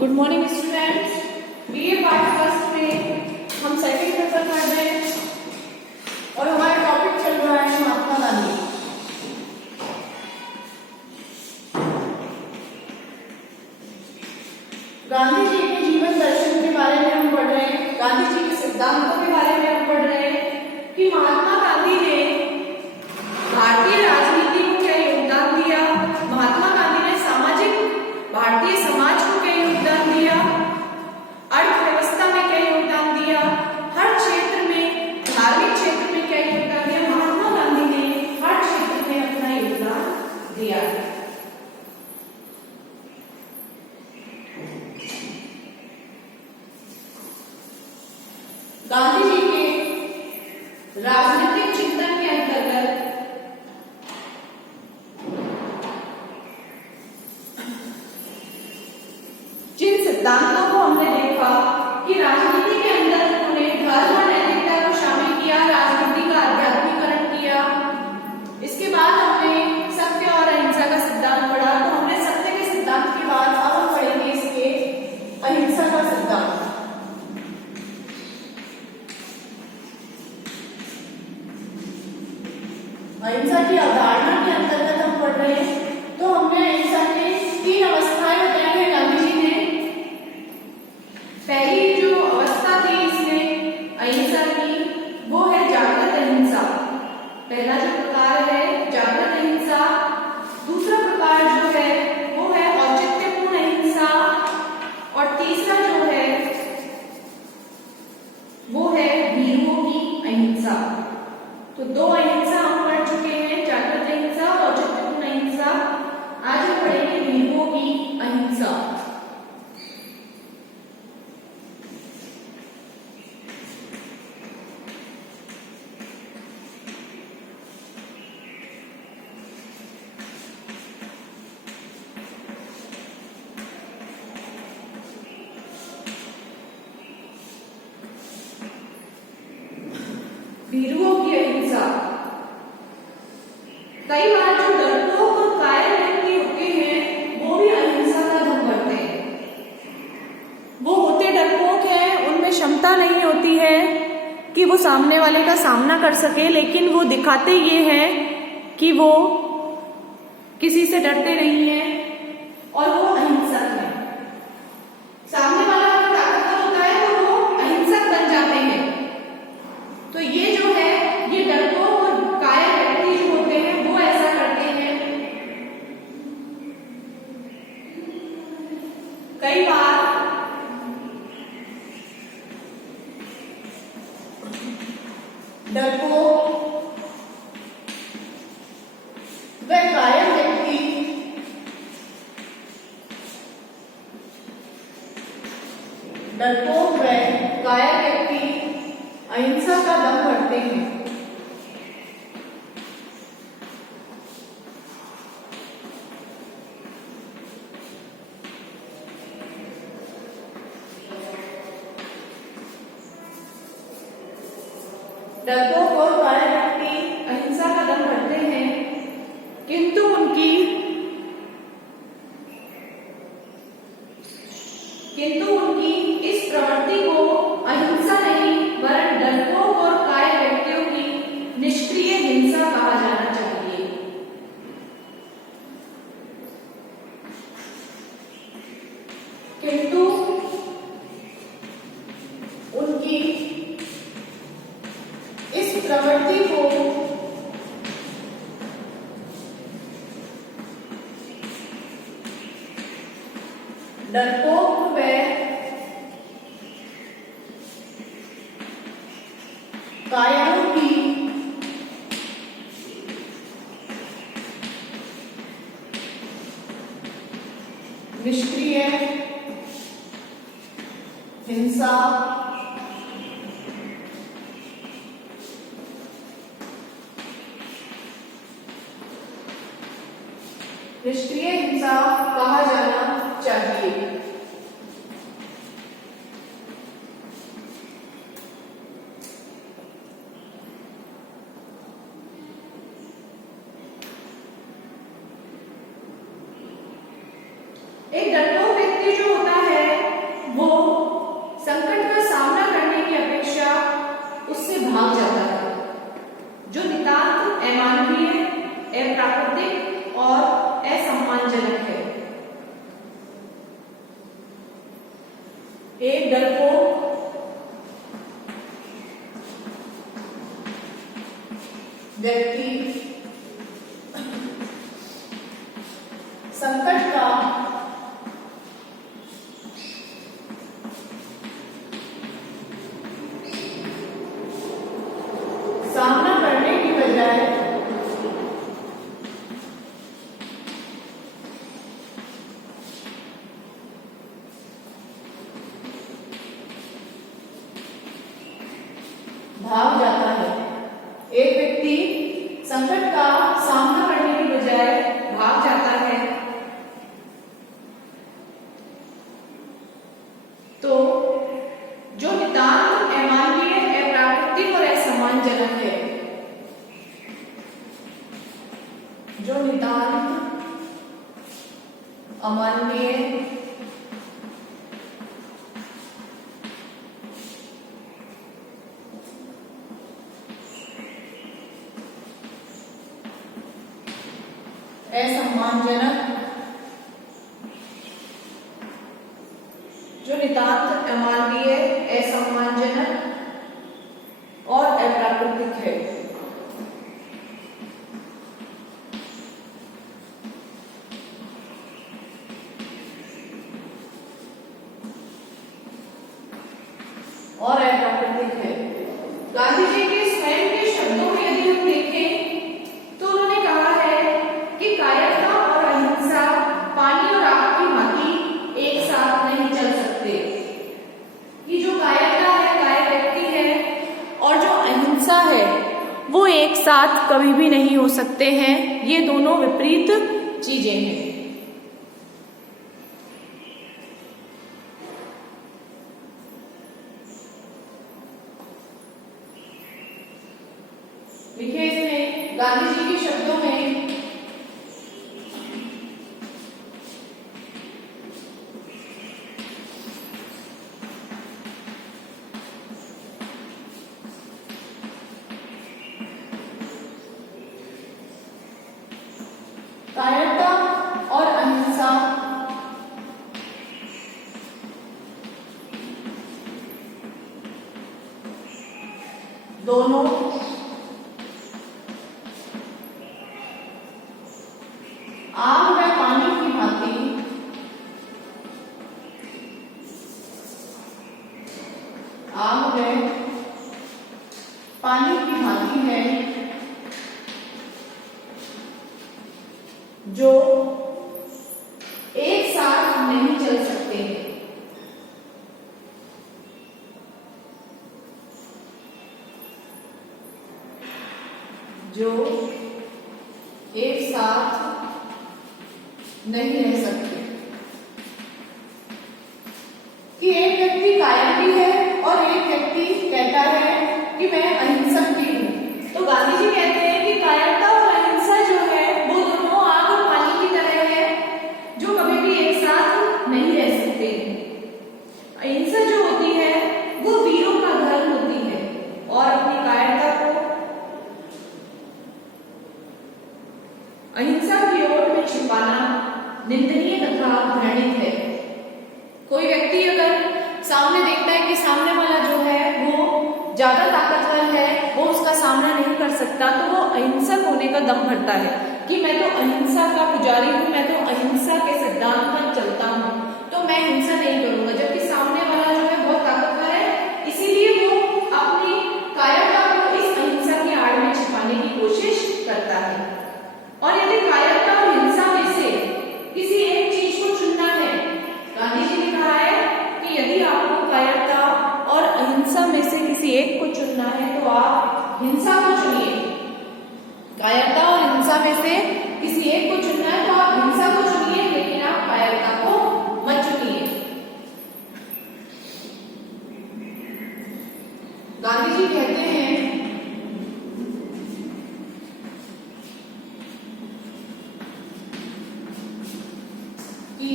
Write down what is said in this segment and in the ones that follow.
Good morning students. BA part first में हम second paper कर रहे हैं और हमारा टॉपिक चल रहा है महात्मा गांधी। गांधी जी के जीवन दर्शन के बारे में हम पढ़ रहे हैं, गांधी जी के सिद्धांतों के बारे में हम पढ़ रहे हैं कि महात्मा गांधी ने भारतीय राजनीति को क्या योगदान दिया, महात्मा गांधी ने सामाजिक भारतीय समाज को क्या योगदान दिया, अर्थव्यवस्था में क्या योगदान दिया, हर क्षेत्र में, धार्मिक क्षेत्र में क्या योगदान दिया। महात्मा गांधी ने हर क्षेत्र में अपना योगदान दिया। गांधी जी के राजनीतिक चिंतन के अंतर्गत जिन सिद्धांतों को हमने देखा कि राजनीति के अंदर उन्होंने धर्म और नैतिकता को शामिल किया, राजनीति का आध्यात्मिकरण किया। इसके बाद हमने सत्य और अहिंसा का सिद्धांत पढ़ा। तो हमने सत्य के सिद्धांत के बाद अब हम पढ़ेंगे इसके अहिंसा का सिद्धांत। अहिंसा की अवधारणा के अंतर्गत हम पढ़ रहे हैं। तो हमने अहिंसा के 3 अवस्थाएं बताई है गांधी जी ने। पहली जो अवस्था थी इसमें अहिंसा की वो है जागृत अहिंसा। पहला जो प्रकार है जागृत अहिंसा। दूसरा प्रकार जो है वो है औचित्यपूर्ण अहिंसा और तीसरा जो है वो है वीरों की अहिंसा। तो 2 अहिंसा हम पढ़ चुके हैं, जागृत अहिंसा और औचित्यपूर्ण अहिंसा। आज हम पढ़ेंगे वीरों की अहिंसा। वीरों की अहिंसा। कई बार जो डरपोक और कायर व्यक्ति होते हैं वो भी अहिंसा का धर्म करते हैं। वो होते डरपोक हैं, उनमें क्षमता नहीं होती है कि वो सामने वाले का सामना कर सके, लेकिन वो दिखाते ये हैं कि वो किसी से डरते नहीं हैं और वो अहिंसक हैं। सामने वाला अगर ताकतवर होता है तो वो अहिंसक बन जाते हैं। तो ये जो है ये डरपोक और कायर व्यक्ति जो होते हैं वो ऐसा करते हैं। कई बार डरपोक व कायर व्यक्ति डरपोक व कायर व्यक्ति अहिंसा का दम करते हैं। डरपोक और कायर व्यक्ति अहिंसा का दम करते हैं, किंतु उनकी इस प्रवृत्ति को अहिंसा नहीं वरन डरपोक और कायर व्यक्तियों की निष्क्रिय हिंसा कहा जाना चाहिए। किंतु उनकी इस प्रवृत्ति को डरपोक व कायरों की निष्क्रिय हिंसा कहा जाना चाहिए। एक डरपोक व्यक्ति जो होता है भाग जाता है, जो नितांत अमानवीय, अप्राकृतिक और असम्मानजनक है। एक डरपोक व्यक्ति संकट का सामना करने की बजाय भाग जाता है। एक व्यक्ति संकट का सामना करने की बजाय भाग जाता है तो जो नितांत अमानवीय, अप्राकृतिक और असम्मानजनक है, जो नितांत अमानवीय, असम्मानजनक, जो नितांत अमानवीय, असम्मानजनक और अप्राकृतिक है, और अप्राकृतिक है। गांधी जी के स्वयं के शब्दों में यदि हम देखें तो उन्होंने कहा है कि कायरता और अहिंसा पानी और आग की भांति एक साथ नहीं चल सकते। कि जो कायरता है, कायर व्यक्ति है, और जो अहिंसा है वो एक साथ कभी भी नहीं हो सकते हैं। ये दोनों विपरीत चीजें हैं। लिखे इसमें गांधी जी के शब्दों में कायरता और अहिंसा दोनों आग व पानी की भांति है जो एक साथ नहीं चल सकते हैं। जो एक साथ नहीं रह सकते। कि एक व्यक्ति कायर भी है और एक व्यक्ति कहता है कि मैं अहिंसक भी हूं। तो गांधी जी कहते हैं कि कायरता और अहिंसा जो है वो दोनों आग और पानी की तरह है, जो कभी भी एक साथ नहीं रह सकते। अहिंसा जो होती है वो वीरों का धर्म होती है और अपनी कायरता को अहिंसा की ओर में छिपाना निंदनीय तथा घृणित है। कोई व्यक्ति अगर सामने देखता है कि सामने वाला जो है वो ज्यादा ताकतवर है, वो उसका सामना नहीं कर सकता, तो वो अहिंसक होने का दम भरता है कि मैं तो अहिंसा का पुजारी हूँ, मैं तो अहिंसा के सिद्धांत पर चलता हूँ, तो मैं हिंसा नहीं करूंगा। जबकि सामने वाला जो है बहुत ताकतवर है, इसीलिए वो अपनी कायरता को इस अहिंसा की आड़ में छिपाने की कोशिश करता है। और यदि कायरता और हिंसा में से किसी एक चीज को चुनना है, गांधी जी ने कहा है कि यदि आपको कायरता और अहिंसा में से किसी एक को चुनना है तो आप हिंसा को चुनिए। कायरता और हिंसा में से किसी एक को चुनना है तो आप हिंसा को चुनिए, लेकिन आप कायरता को मत चुनिए। गांधी जी कहते हैं कि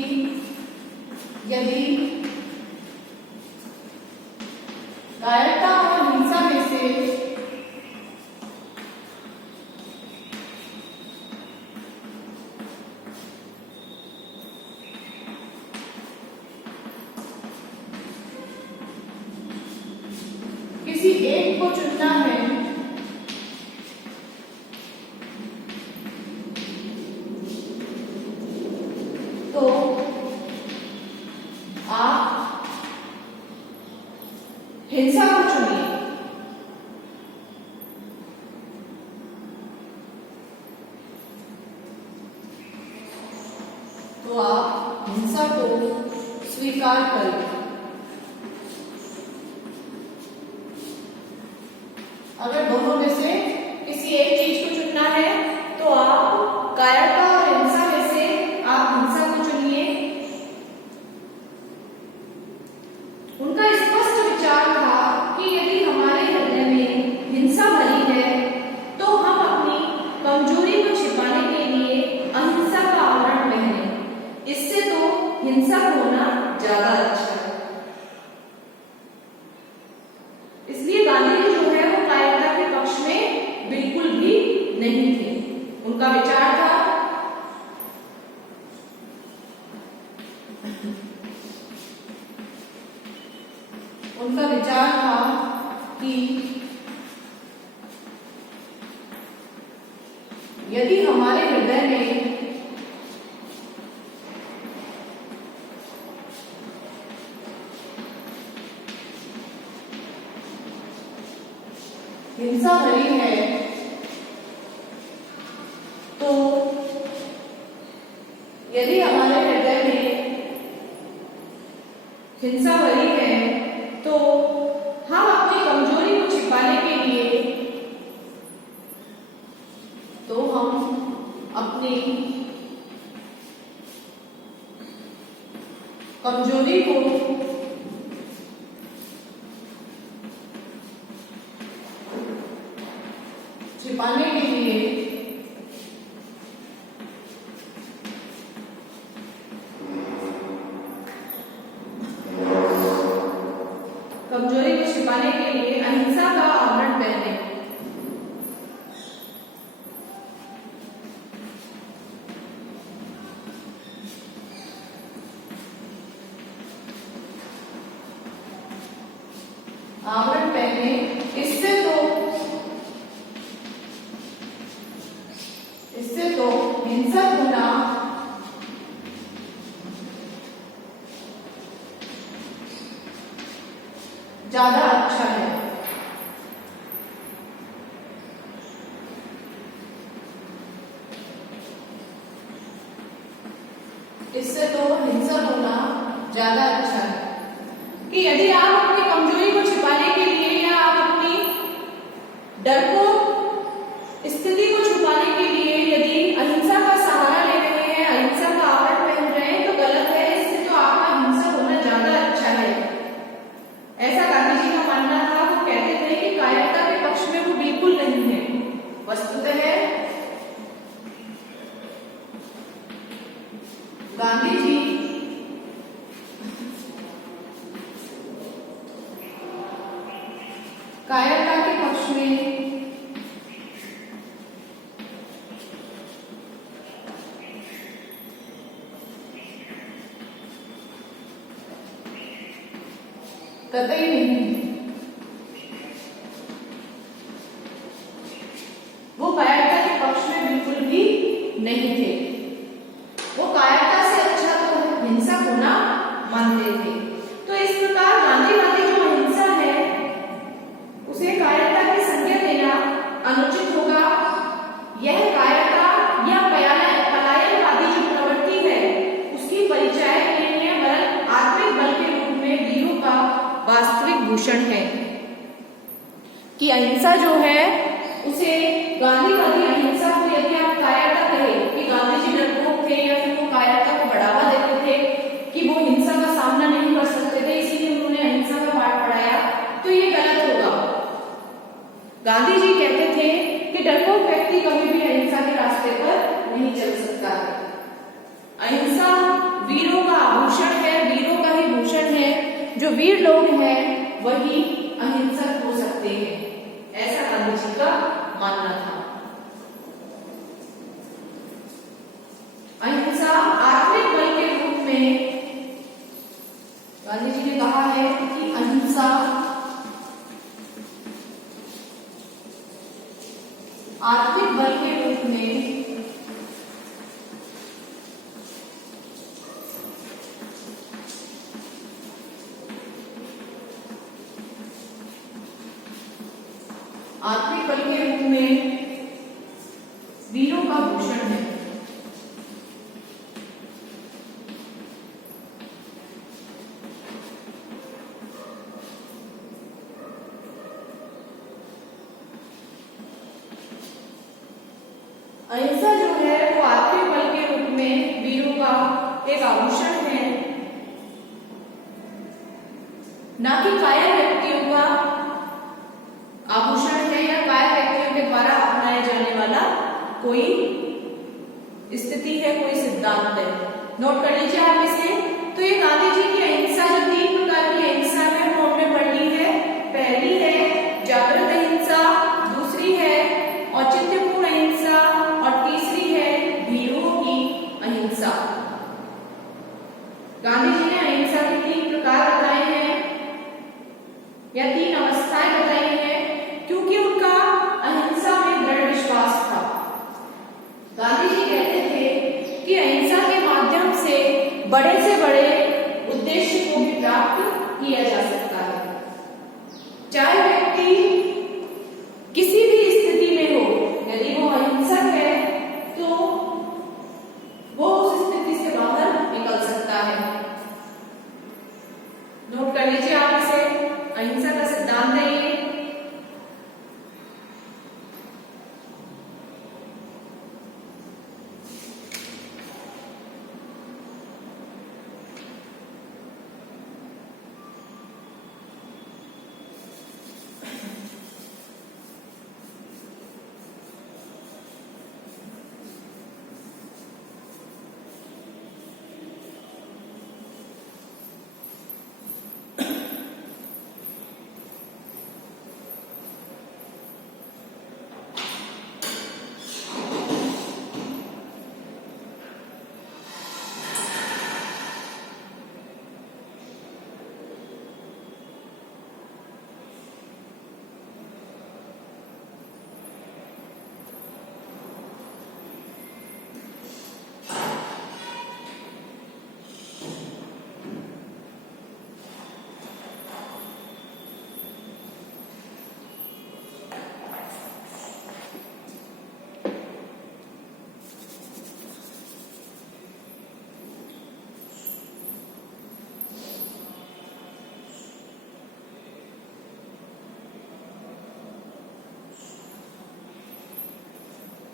यदि कायरता और हिंसा में से तो आप हिंसा को चुनिए। तो आप हिंसा को स्वीकार करें। अगर दोनों में से किसी एक चीज को चुनना है तो आप कायरता और हिंसा में से आप हिंसा को चुनिए। उनका स्पष्ट विचार था कि यदि हमारे हृदय में हिंसा भरी है तो हम अपनी कमजोरी को छिपाने के लिए अहिंसा का आवरण पहने। इससे तो हिंसा होना ज्यादा अच्छा है। इसलिए गांधी जी जो है वो कायरता के पक्ष में बिल्कुल भी नहीं थे। उनका विचार था कि यदि हमारे हृदय में हिंसा भरी है तो यदि हमारे हृदय में हिंसा भरी है तो हम अपनी कमजोरी को छिपाने के लिए तो हम अपनी कमजोरी को छिपाने के लिए अहिंसा का आवरण पहने। आवरण पहने इससे तो हिंसक होना ज्यादा अच्छा है। इससे तो हिंसक होना ज्यादा अच्छा है कि यदि आप अपनी कमजोरी को छिपाने के लिए या आप अपनी डर को स्थिति को छुपाने के लिए यदि अहिंसा का सहारा ले रहे हैं, अहिंसा का आवरण पहन रहे हैं तो गलत है। इससे तो आपका हिंसक होना ज्यादा अच्छा है। ऐसा गांधी जी का मानना था। वो कहते थे कि कायरता के पक्ष में वो बिल्कुल नहीं है। वस्तुतः गांधी जी कायरता के पक्ष में कतई नहीं। वो कायरता के पक्ष में बिल्कुल भी नहीं थे। वो कायरता से अच्छा तो हिंसा होना मानते थे। तो इस प्रकार गांधीवादी जो अहिंसा है उसे कायरता की संज्ञा देना अनुचित होगा। यह कायरता या पलायनवादी जो प्रवृत्ति है उसकी परिचायक नहीं है, वरन आत्मिक बल के रूप में वीरों का वास्तविक भूषण है। कि अहिंसा जो है उसे गांधीवादी अहिंसा को यदि आप कायरता कहे कि गांधी जी डरपोक थे या फिर वो कायरता को बढ़ावा देते थे कि वो हिंसा का सामना नहीं कर सकते थे इसीलिए उन्होंने अहिंसा का पाठ पढ़ाया, तो ये गलत होगा। गांधी जी कहते थे कि डरपोक व्यक्ति कभी भी अहिंसा के रास्ते पर नहीं चल सकता है। अहिंसा वीरों का आभूषण है, वीरों का ही भूषण है। जो वीर लोग हैं वही अहिंसक हो सकते हैं, ऐसा गांधी जी का मानना था। अहिंसा आत्मिक बल के रूप में गांधी जी ने कहा है कि अहिंसा आत्मिक बल के रूप में आखिरी बल के रूप में वीरों का भूषण है। अहिंसा जो है वो आखिरी बल के रूप में वीरों का एक आभूषण है, ना कि कायर व्यक्तियों का आभूषण है या कायर व्यक्तियों के द्वारा अपनाया जाने वाला कोई स्थिति है, कोई सिद्धांत है। नोट कर लीजिए आप इसे। तो ये गांधी जी की अहिंसा, जो 3 प्रकार की अहिंसा है वो हमने पढ़ ली है। पहली है जागृत अहिंसा, दूसरी है औचित्यपूर्ण अहिंसा और तीसरी है वीरों की अहिंसा। गांधी जी ने अहिंसा के 3 प्रकार बताए हैं या 3 अवस्थाएं बताई हैं, क्योंकि उनका अहिंसा में दृढ़ विश्वास था। गांधी जी कहते थे कि अहिंसा के माध्यम से बड़े से बड़े उद्देश्य को भी प्राप्त किया जा सकता है। चाहे व्यक्ति किसी भी स्थिति में हो, यदि वो अहिंसक है तो वो उस स्थिति से बाहर निकल सकता है। नोट कर लीजिए आप इसे। अहिंसा का सिद्धांत है ये।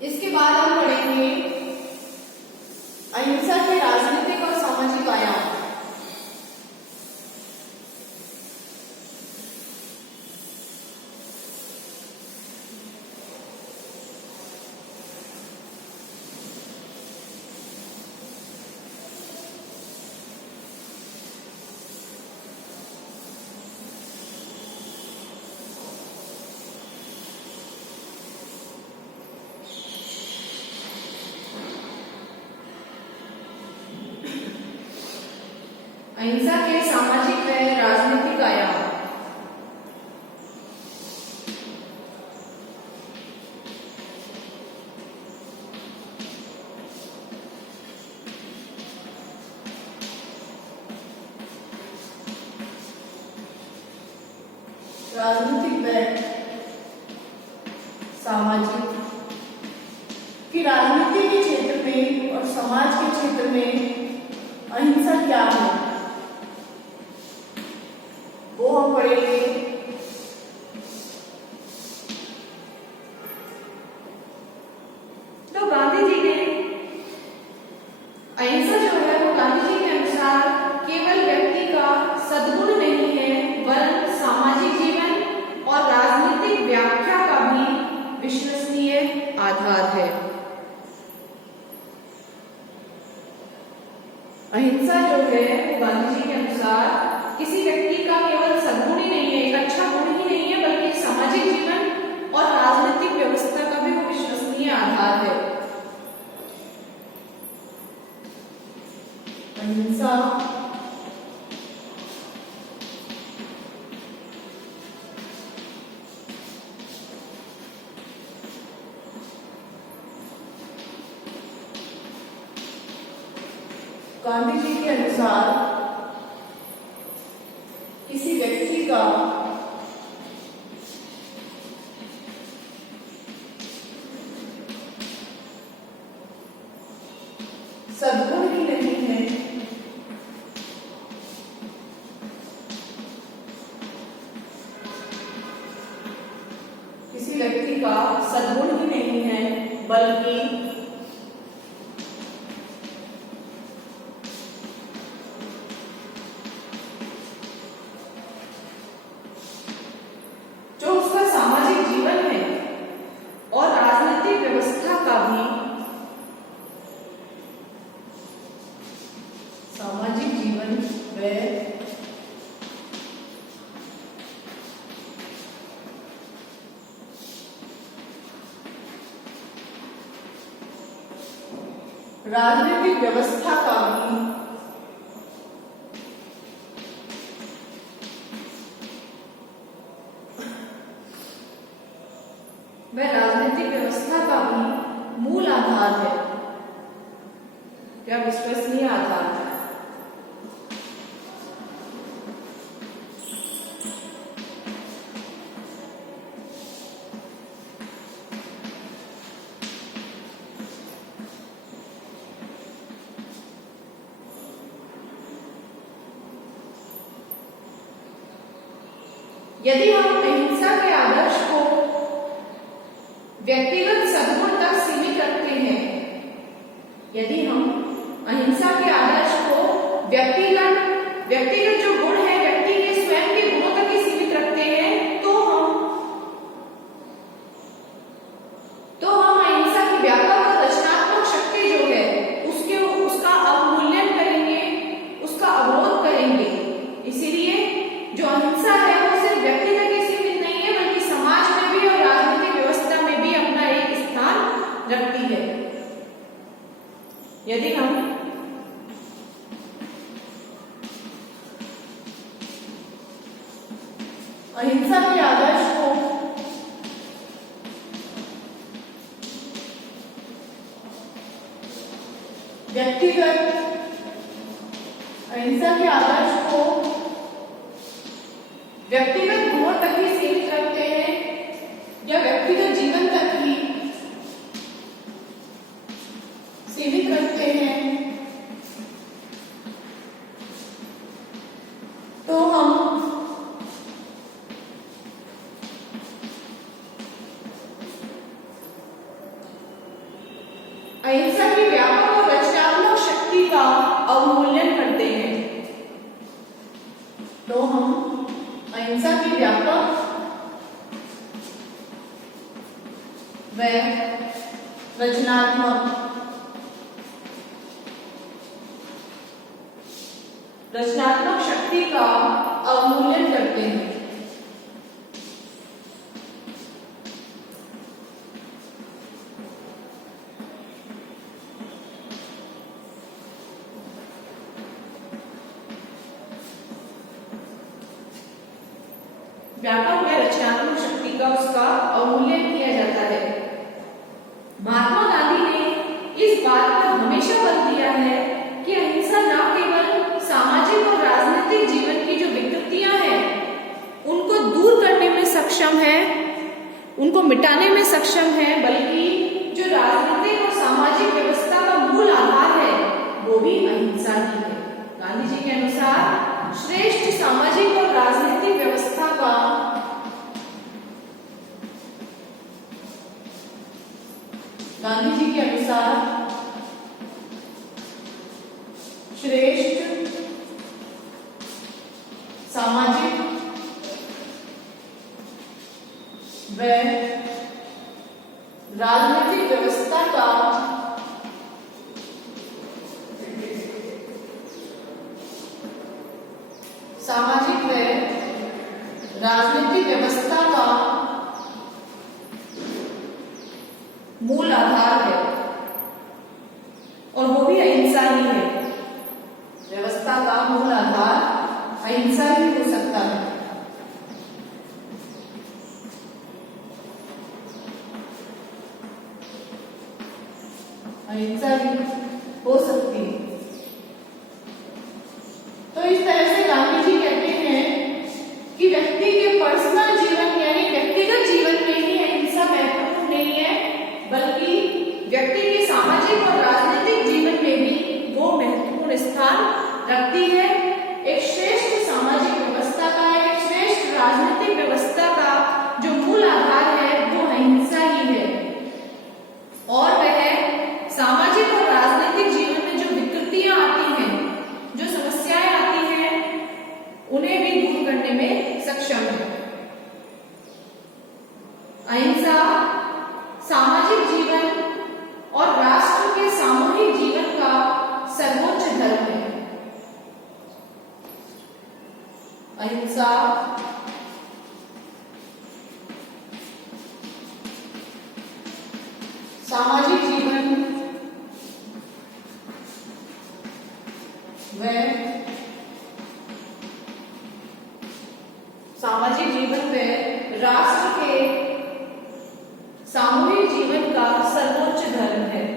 इसके बाद हम पढ़ेंगे अहिंसा के राजनीतिक और सामाजिक आयाम। अहिंसा के सामाजिक व राजनीतिक आयाम। राजनीतिक व सामाजिक कि राजनीति के क्षेत्र में और समाज के क्षेत्र में अहिंसा क्या है वो हम पढ़ेंगे। तो गांधी जी ने अहिंसा जो है वो गांधी जी के अनुसार केवल व्यक्ति का सद्गुण नहीं है, वरन सामाजिक जीवन और राजनीतिक व्याख्या का भी विश्वसनीय आधार है। अहिंसा जो है वो गांधी जी के अनुसार किसी व्यक्ति का केवल सद्गुण ही नहीं है, एक अच्छा गुण ही नहीं है, बल्कि सामाजिक जीवन और राजनीतिक व्यवस्था का भी विश्वसनीय आधार है। अहिंसा गांधी जी के अनुसार किसी व्यक्ति का है, किसी व्यक्ति का सद्गुण ही नहीं है, बल्कि जो उसका सामाजिक जीवन है और राजनीतिक व्यवस्था का भी सामाजिक जीवन व राजनीतिक व्यवस्था का भी वह राजनीतिक व्यवस्था का भी मूल आधार है, क्या विश्वसनीय आधार है। यदि हम अहिंसा के आदर्श को व्यक्तिगत सद्गुण तक सीमित रखते हैं, यदि हम अहिंसा के आदर्श को व्यक्तिगत जो गुण है व्यक्ति के स्वयं के गुणों तक ही सीमित रखते हैं, तो हम अहिंसा की व्यापक और रचनात्मक शक्ति जो है उसका अवमूल्यन करेंगे, उसका अवरोध करेंगे। इसीलिए जो अहिंसा है वो सिर्फ व्यक्ति तक ही सीमित नहीं है, बल्कि समाज में भी और राजनीतिक व्यवस्था में भी अपना एक स्थान रखती है। यदि हम अहिंसा के आदर्श को अहिंसा के आदर्श को व्यक्तिगत गुणों तक ही सीमित रखते हैं या व्यक्तिगत जीवन तक ही सीमित रखते हैं, तो हम अहिंसा की व्यापक और रचनात्मक शक्ति का अवमूल्यन करते हैं। तो हम अहिंसा की व्यापक व रचनात्मक शक्ति का अवमूल्यन करते हैं। व्यापक व रचनात्मक शक्ति का उसका अवमूल्यन किया जाता है। महात्मा गांधी ने इस बात पर हमेशा बल दिया है कि अहिंसा न केवल सामाजिक और राजनीतिक जीवन की जो विकृतियां हैं उनको दूर करने में सक्षम है, उनको मिटाने में सक्षम है, बल्कि जो राजनीतिक और सामाजिक व्यवस्था का मूल आधार है वो भी अहिंसा ही है। गांधी जी के अनुसार श्रेष्ठ सामाजिक और राजनीतिक व्यवस्था का गांधी जी के अनुसार श्रेष्ठ सामाजिक व राजनीतिक व्यवस्था का सामाजिक व राजनीतिक व्यवस्था का मूल आधार है और वो भी अहिंसा ही है। व्यवस्था का मूल आधार अहिंसा ही हो सकता है। अहिंसा ही हो सकती है। तो इस तरह से गांधी जी कहते हैं कि व्यक्ति के पर्सनल जीवन यानी व्यक्तिगत जीवन में ही अहिंसा महत्वपूर्ण नहीं है, बल्कि व्यक्ति के सामाजिक और राजनीतिक जीवन में भी वो महत्वपूर्ण रखती है। एक श्रेष्ठ सामाजिक व्यवस्था का, एक श्रेष्ठ राजनीतिक व्यवस्था का जो मूल आधार है वो अहिंसा ही है। और वह सामाजिक और राजनीतिक जीवन में जो विकृतियां आती हैं, जो समस्याएं आती हैं, उन्हें भी दूर करने में सक्षम है। अहिंसा सामाजिक जीवन और राष्ट्र के सामूहिक जीवन का सर्वोच्च धर्म है। अहिंसा सामाजिक जीवन व राष्ट्र के सामूहिक जीवन का सर्वोच्च धर्म है।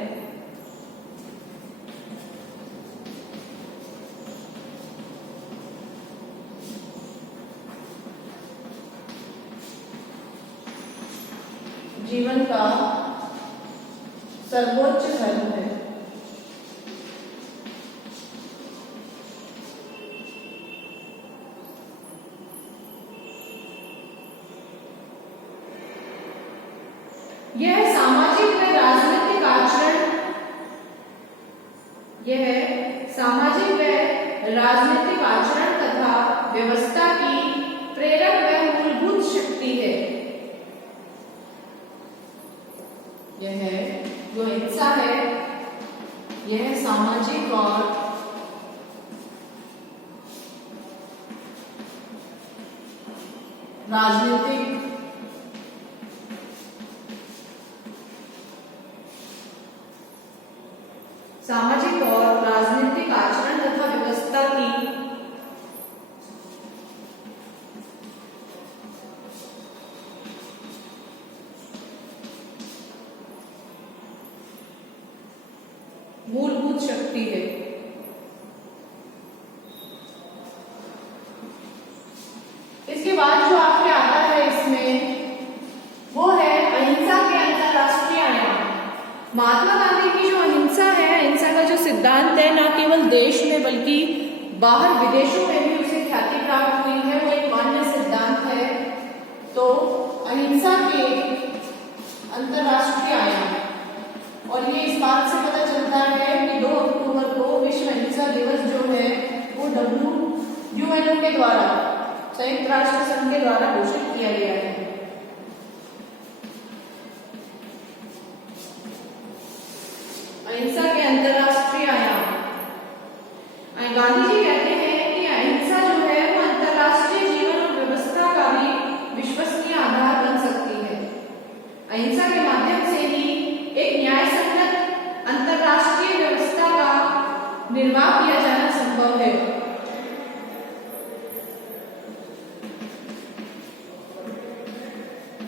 जीवन का सर्वोच्च धर्म है। यह सामाजिक व राजनीतिक आचरण, यह सामाजिक व राजनीतिक आचरण तथा व्यवस्था की प्रेरक व मूलभूत शक्ति है। यह जो हिंसा है, यह सामाजिक और राजनीतिक आचरण तथा व्यवस्था की मूलभूत शक्ति है। इसके बाद जो आपके आता है इसमें, वो है अहिंसा के अंतरराष्ट्रीय आयाम। महात्मा गांधी की जो अहिंसा है, अहिंसा का जो सिद्धांत है, न केवल देश में बल्कि बाहर विदेशों में भी उसे ख्याति प्राप्त हुई है, वो एक मान्य सिद्धांत है। तो अहिंसा के अंतरराष्ट्रीय आयाम, और ये इस बात से पता चलता है कि 2 अक्टूबर को विश्व अहिंसा दिवस जो है वो WUNO के द्वारा, संयुक्त राष्ट्र संघ के द्वारा घोषित किया गया है। अहिंसा के अंतरराष्ट्रीय आयाम, गांधी जी कहते हैं कि अहिंसा जो है वो अंतरराष्ट्रीय जीवन और व्यवस्था का भी विश्वसनीय आधार बन सकती है। अहिंसा के माध्यम से ही एक न्याय संगत अंतरराष्ट्रीय व्यवस्था का निर्वाह किया जाना संभव है।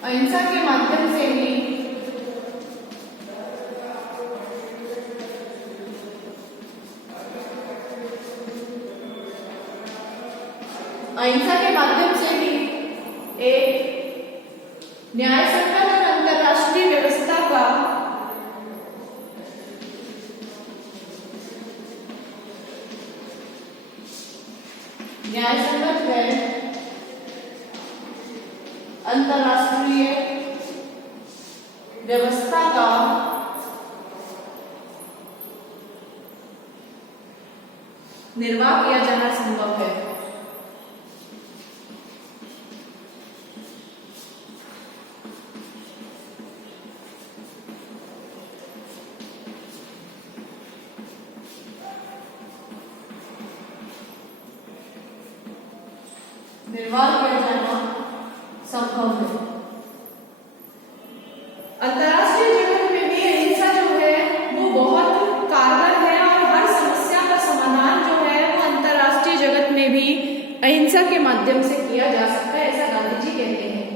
अहिंसा के माध्यम से ही एक न्याय संगत और अंतरराष्ट्रीय व्यवस्था का न्याय संगत है अंतरराष्ट्रीय व्यवस्था का निर्वाह किया जाना संभव है। निर्वाह किया जाना संभव है। अंतरराष्ट्रीय जगत में भी अहिंसा जो है वो बहुत कारगर है और हर समस्या का समाधान जो है वो अंतरराष्ट्रीय जगत में भी अहिंसा के माध्यम से किया जा सकता है, ऐसा गांधी जी कहते हैं।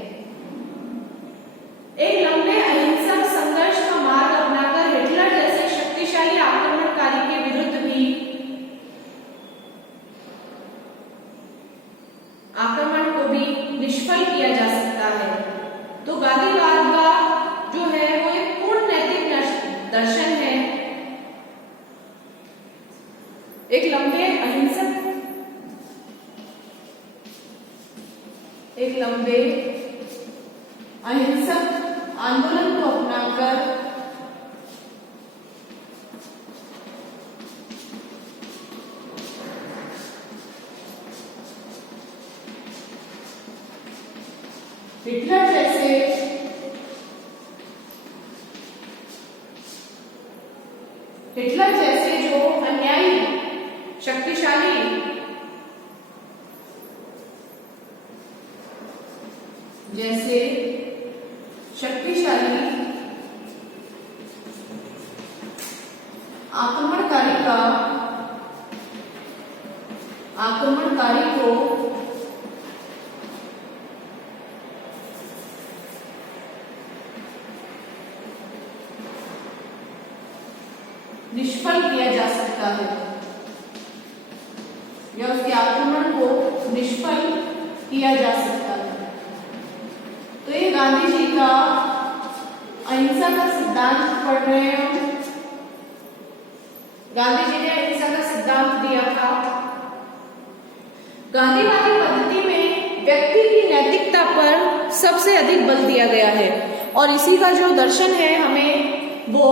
एक लंबे अहिंसक संघर्ष का मार्ग अपनाकर हिटलर जैसे शक्तिशाली आक्रमणकारी के विरुद्ध भी आक्रमण को भी निष्फल किया जा सकता है। तो गांधीवाद का जो है वो एक पूर्ण नैतिक दर्शन है। एक लंबे अहिंसक आंदोलन को अपनाकर हिटलर जैसे जो अन्यायी शक्तिशाली आक्रमणकारी को निष्फल किया जा सकता है या उसके आक्रमण को निष्फल किया जा सकता है। तो ये गांधी जी का अहिंसा का सिद्धांत पढ़ रहे हो। गांधी जी ने अहिंसा का सिद्धांत दिया था। गांधीवादी पद्धति में व्यक्ति की नैतिकता पर सबसे अधिक बल दिया गया है और इसी का जो दर्शन है हमें वो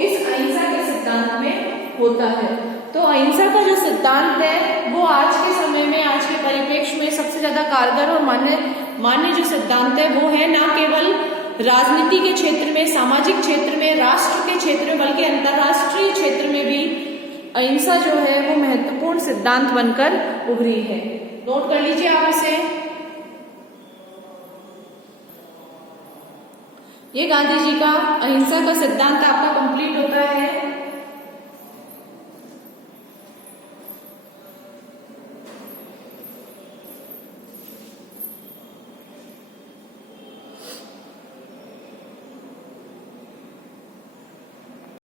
इस अहिंसा के सिद्धांत में होता है। तो अहिंसा का जो सिद्धांत है वो आज के समय में, आज के परिप्रेक्ष्य में सबसे ज्यादा कारगर और मान्य जो सिद्धांत है वो है न केवल राजनीति के क्षेत्र में, सामाजिक क्षेत्र में, राष्ट्र के क्षेत्र में, बल्कि अंतरराष्ट्रीय क्षेत्र में भी अहिंसा जो है वो महत्वपूर्ण सिद्धांत बनकर उभरी है। नोट कर लीजिए आप इसे। ये गांधी जी का अहिंसा का सिद्धांत आपका कंप्लीट होता है।